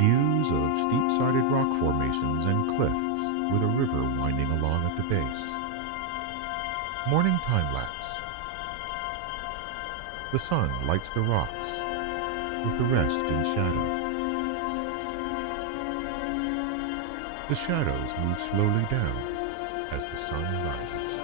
Views of steep-sided rock formations and cliffs with a river winding along at the base. Morning time-lapse. The sun lights the rocks, with the rest in shadow. The shadows move slowly down as the sun rises.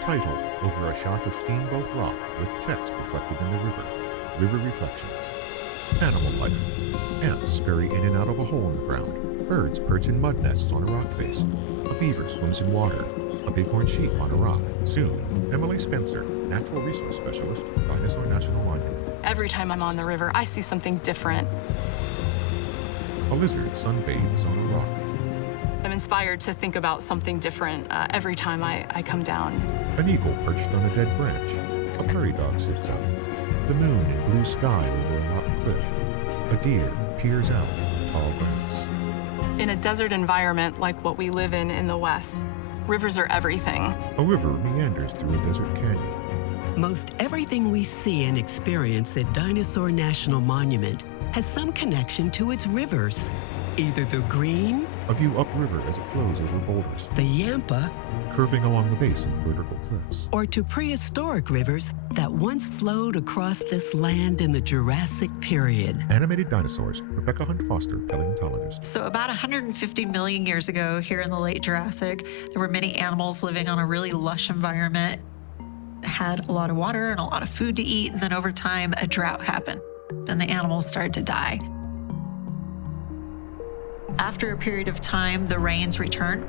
Title over a shot of Steamboat Rock with text reflected in the river. River reflections. Animal life. Ants scurry in and out of a hole in the ground. Birds perch in mud nests on a rock face. A beaver swims in water. A bighorn sheep on a rock. Soon, Emily Spencer, Natural Resource Specialist, Dinosaur National Monument. Every time I'm on the river, I see something different. A lizard sunbathes on a rock. I'm inspired to think about something different every time I come down. An eagle perched on a dead branch. A prairie dog sits up. The moon in blue sky over a rock cliff. A deer peers out of tall grass. In a desert environment like what we live in the West, rivers are everything. A river meanders through a desert canyon. Most everything we see and experience at Dinosaur National Monument has some connection to its rivers. Either the Green, A view upriver as it flows over boulders, the Yampa, curving along the base of vertical cliffs. or to prehistoric rivers that once flowed across this land in the Jurassic period. Animated Dinosaurs, Rebecca Hunt Foster, paleontologist. So about 150 million years ago, here in the late Jurassic, there were many animals living on a really lush environment, had a lot of water and a lot of food to eat, and then over time, a drought happened, and the animals started to die. After a period of time, the rains returned,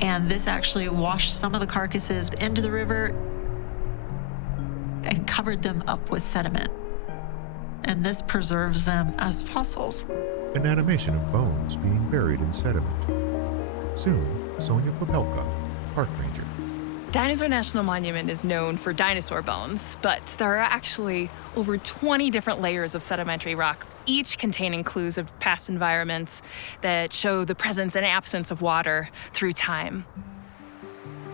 and this actually washed some of the carcasses into the river and covered them up with sediment. And this preserves them as fossils. An animation of bones being buried in sediment. Soon, Sonia Popelka, park ranger. Dinosaur National Monument is known for dinosaur bones, but there are actually over 20 different layers of sedimentary rock, each containing clues of past environments that show the presence and absence of water through time.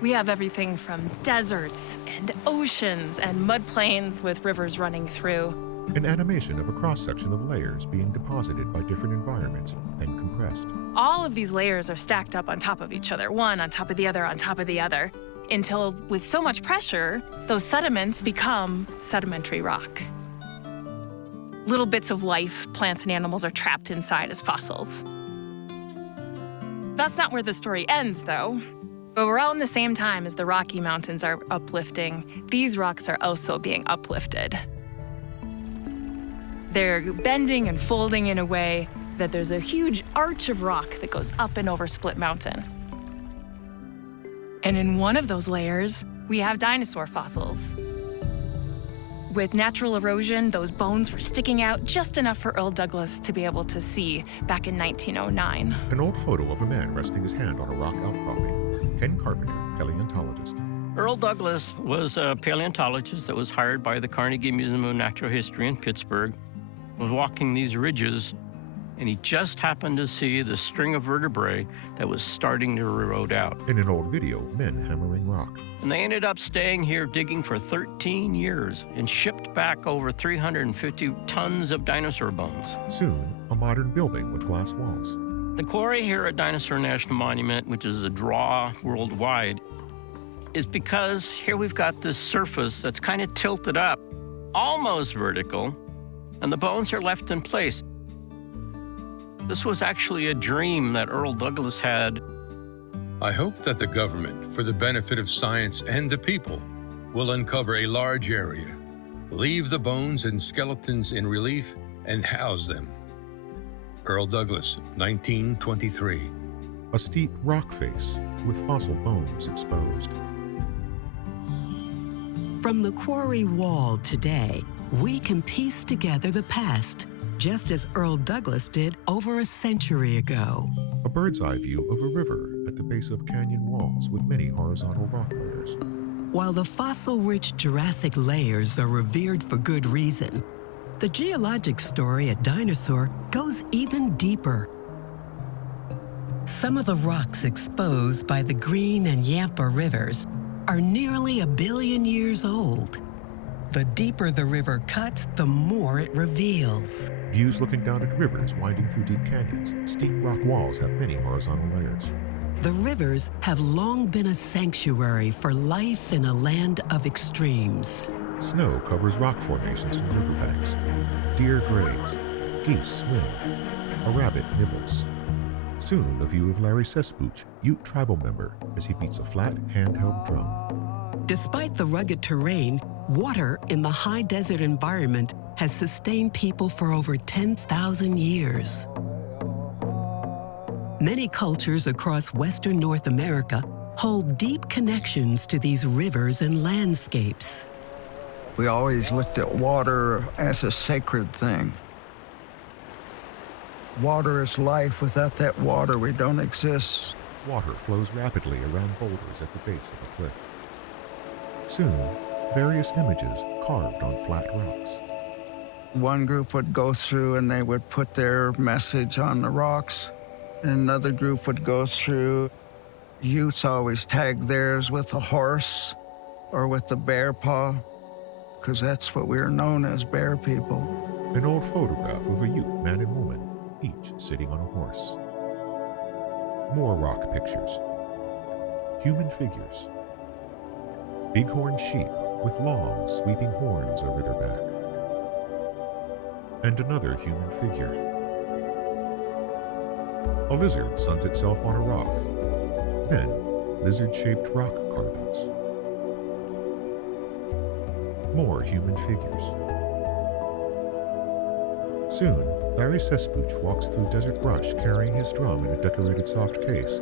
We have everything from deserts and oceans and mud plains with rivers running through. An animation of a cross-section of layers being deposited by different environments, then compressed. All of these layers are stacked up on top of each other, one on top of the other on top of the other, until with so much pressure, those sediments become sedimentary rock. Little bits of life, plants and animals, are trapped inside as fossils. That's not where the story ends, though. But around the same time as the Rocky Mountains are uplifting, these rocks are also being uplifted. They're bending and folding in a way that there's a huge arch of rock that goes up and over Split Mountain. And in one of those layers, we have dinosaur fossils. With natural erosion, those bones were sticking out just enough for Earl Douglas to be able to see back in 1909. An old photo of a man resting his hand on a rock outcropping. Ken Carpenter, paleontologist. Earl Douglas was a paleontologist that was hired by the Carnegie Museum of Natural History in Pittsburgh. He was walking these ridges, and he just happened to see the string of vertebrae that was starting to erode out. In an old video, men hammering rock. And they ended up staying here digging for 13 years and shipped back over 350 tons of dinosaur bones. Soon, a modern building with glass walls. The quarry here at Dinosaur National Monument, which is a draw worldwide, is because here we've got this surface that's kind of tilted up, almost vertical, and the bones are left in place. This was actually a dream that Earl Douglas had. I hope that the government, for the benefit of science and the people, will uncover a large area, leave the bones and skeletons in relief, and house them. Earl Douglas, 1923. A steep rock face with fossil bones exposed. From the quarry wall today, we can piece together the past, just as Earl Douglas did over a century ago. A bird's eye view of a river at the base of canyon walls with many horizontal rock layers. While the fossil-rich Jurassic layers are revered for good reason, the geologic story at Dinosaur goes even deeper. Some of the rocks exposed by the Green and Yampa rivers are nearly 1 billion years old. The deeper the river cuts, the more it reveals. Views looking down at rivers winding through deep canyons. Steep rock walls have many horizontal layers. The rivers have long been a sanctuary for life in a land of extremes. Snow covers rock formations and riverbanks. Deer graze. Geese swim. A rabbit nibbles. Soon, a view of Larry Sespuch, Ute Tribal member, as he beats a flat, handheld drum. Despite the rugged terrain, water in the high desert environment has sustained people for over 10,000 years. Many cultures across Western North America hold deep connections to these rivers and landscapes. We always looked at water as a sacred thing. Water is life. Without that water, we don't exist. Water flows rapidly around boulders at the base of a cliff. Soon, various images carved on flat rocks. One group would go through and they would put their message on the rocks. Another group would go through. Utes always tagged theirs with a horse or with the bear paw, because that's what we are known as, bear people. An old photograph of a Ute man and woman, each sitting on a horse. More rock pictures. Human figures. Bighorn sheep with long, sweeping horns over their back. And another human figure. A lizard suns itself on a rock. Then, lizard-shaped rock carvings. More human figures. Soon, Larry Sespuch walks through desert brush carrying his drum in a decorated soft case,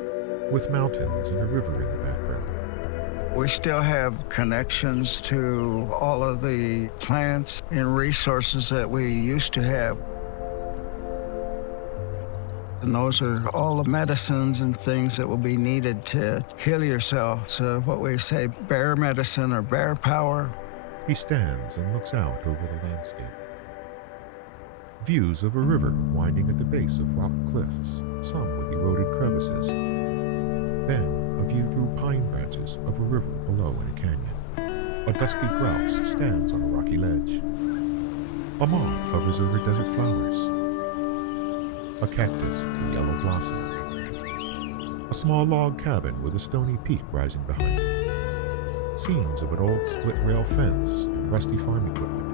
with mountains and a river in the background. We still have connections to all of the plants and resources that we used to have. And those are all the medicines and things that will be needed to heal yourself. So what we say, bear medicine or bear power. He stands and looks out over the landscape. Views of a river winding at the base of rock cliffs, some with eroded crevices. Then a view through pine branches of a river below in a canyon. A dusky grouse stands on a rocky ledge. A moth hovers over desert flowers. A cactus with a yellow blossom. A small log cabin with a stony peak rising behind it. Scenes of an old split-rail fence and rusty farm equipment.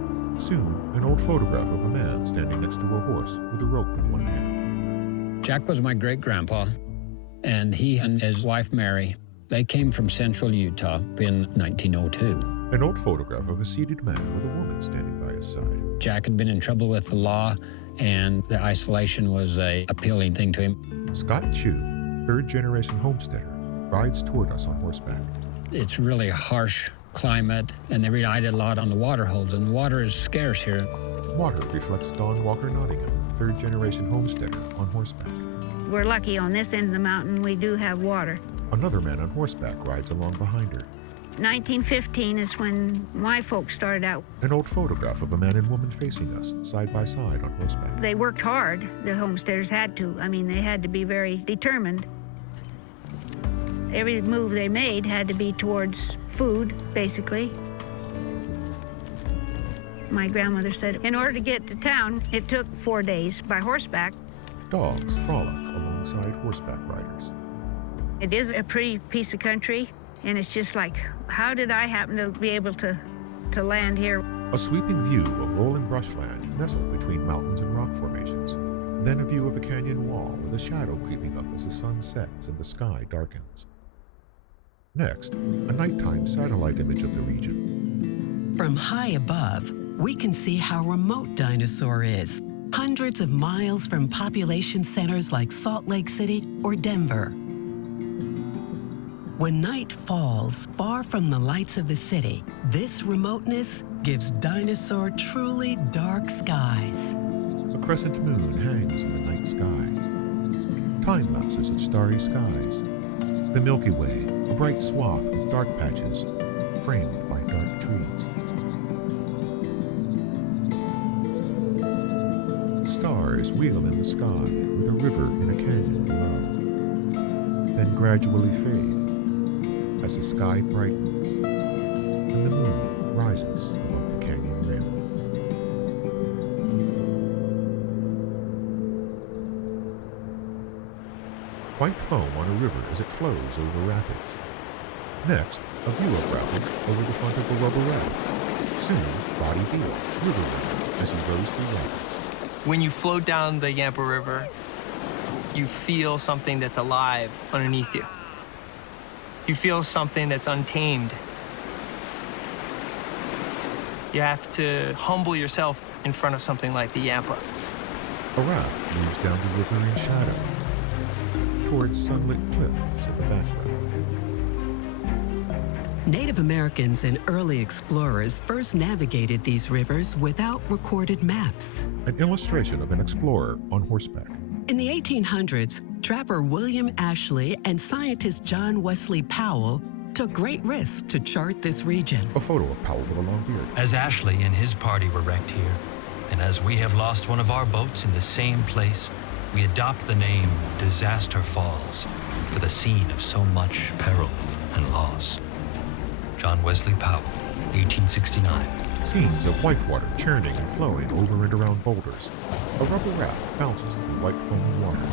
Soon, an old photograph of a man standing next to a horse with a rope in one hand. Jack was my great-grandpa, and he and his wife, Mary, they came from central Utah in 1902. An old photograph of a seated man with a woman standing by his side. Jack had been in trouble with the law, and the isolation was an appealing thing to him. Scott Chu, third-generation homesteader, rides toward us on horseback. It's really a harsh climate, and they relied a lot on the water holes, and water is scarce here. Water reflects Don Walker Nottingham, third-generation homesteader, on horseback. We're lucky on this end of the mountain, we do have water. Another man on horseback rides along behind her. 1915 is when my folks started out. An old photograph of a man and woman facing us, side by side on horseback. They worked hard, the homesteaders had to. I mean, they had to be very determined. Every move they made had to be towards food, basically. My grandmother said, in order to get to town, it took 4 days by horseback. Dogs frolic alongside horseback riders. It is a pretty piece of country, and it's just like, how did I happen to be able to land here? A sweeping view of rolling brushland nestled between mountains and rock formations. Then a view of a canyon wall with a shadow creeping up as the sun sets and the sky darkens. Next, a nighttime satellite image of the region. From high above, we can see how remote Dinosaur is, hundreds of miles from population centers like Salt Lake City or Denver. When night falls far from the lights of the city, this remoteness gives Dinosaur truly dark skies. A crescent moon hangs in the night sky. Time lapses of starry skies. The Milky Way, a bright swath with dark patches, framed by dark trees. Stars wheel in the sky with a river in a canyon below. gradually fade as the sky brightens and the moon rises above the canyon rim. White foam on a river as it flows over rapids. Next, a view of rapids over the front of a rubber raft. Soon, Roddy Beal, river runner, as he rows through rapids. When you float down the Yampa River, you feel something that's alive underneath you. You feel something that's untamed. You have to humble yourself in front of something like the Yampa. A raft moves down the river in shadow, towards sunlit cliffs in the background. Native Americans and early explorers first navigated these rivers without recorded maps. An illustration of an explorer on horseback. In the 1800s, trapper William Ashley and scientist John Wesley Powell took great risks to chart this region. A photo of Powell with a long beard. As Ashley and his party were wrecked here, and as we have lost one of our boats in the same place, we adopt the name Disaster Falls for the scene of so much peril and loss. John Wesley Powell, 1869. Scenes of whitewater churning and flowing over and around boulders. A rubber raft bounces through white foaming water.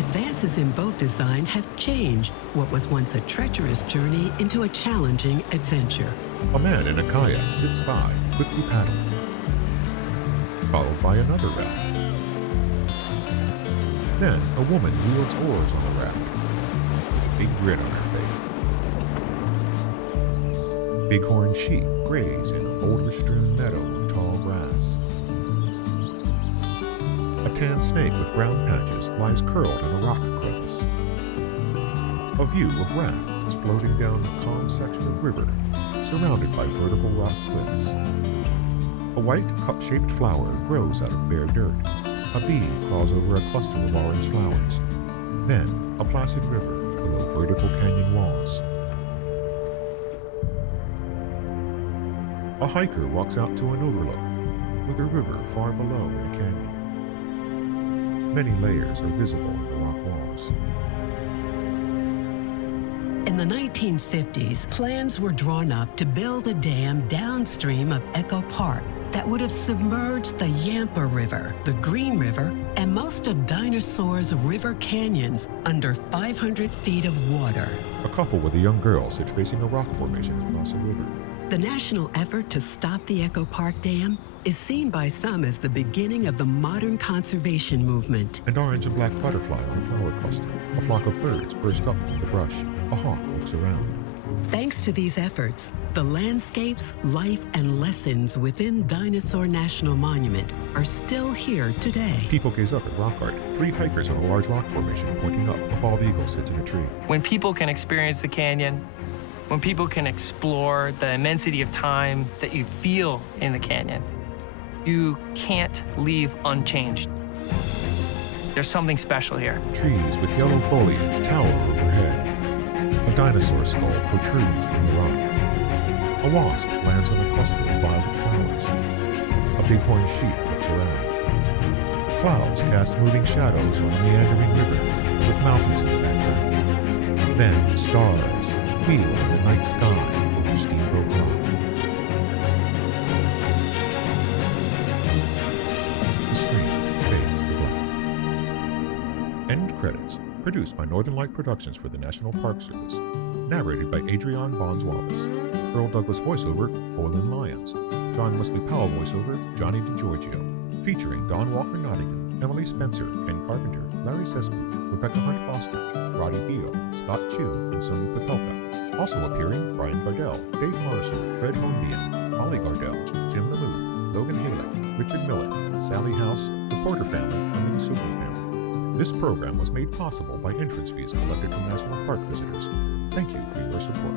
Advances in boat design have changed what was once a treacherous journey into a challenging adventure. A man in a kayak sits by, quickly paddling, followed by another raft. Then a woman wields oars on the raft, with a big grin on her face. Bighorn sheep graze in a boulder-strewn meadow of tall grass. A tan snake with brown patches lies curled in a rock crevice. A view of rafts floating down a calm section of river, surrounded by vertical rock cliffs. A white cup-shaped flower grows out of bare dirt. A bee crawls over a cluster of orange flowers. Then, a placid river below vertical canyon walls. A hiker walks out to an overlook, with a river far below in a canyon. Many layers are visible in the rock walls. In the 1950s, plans were drawn up to build a dam downstream of Echo Park that would have submerged the Yampa River, the Green River, and most of Dinosaur's river canyons under 500 feet of water. A couple with a young girl sit facing a rock formation across a river. The national effort to stop the Echo Park Dam is seen by some as the beginning of the modern conservation movement. An orange and black butterfly on a flower cluster. A flock of birds burst up from the brush. A hawk looks around. Thanks to these efforts, the landscapes, life, and lessons within Dinosaur National Monument are still here today. People gaze up at rock art. 3 hikers on a large rock formation pointing up. A bald eagle sits in a tree. When people can experience the canyon, when people can explore the immensity of time that you feel in the canyon, you can't leave unchanged. There's something special here. Trees with yellow foliage tower overhead. A dinosaur skull protrudes from the rock. A wasp lands on a cluster of violet flowers. A bighorn sheep looks around. Clouds cast moving shadows on a meandering river with mountains in the background. Then stars wheel in the night sky over Steamboat Rock. The screen fades to black. End credits. Produced by Northern Light Productions for the National Park Service. Narrated by Adrienne Bonds-Wallace. Earl Douglas voiceover, Olin Lyons. John Wesley Powell voiceover, Johnny DiGiorgio. Featuring Don Walker Nottingham, Emily Spencer, Ken Carpenter, Larry Sespuch, Rebecca Hunt Foster, Roddy Beal, Scott Chu, and Sonia Popelka. Also appearing Brian Gardell, Dave Morrison, Fred Homebian, Ollie Gardell, Jim Lamuth, Logan Halek, Richard Millett, Sally House, the Porter family, and the DeSumo family. This program was made possible by entrance fees collected from National Park visitors. Thank you for your support.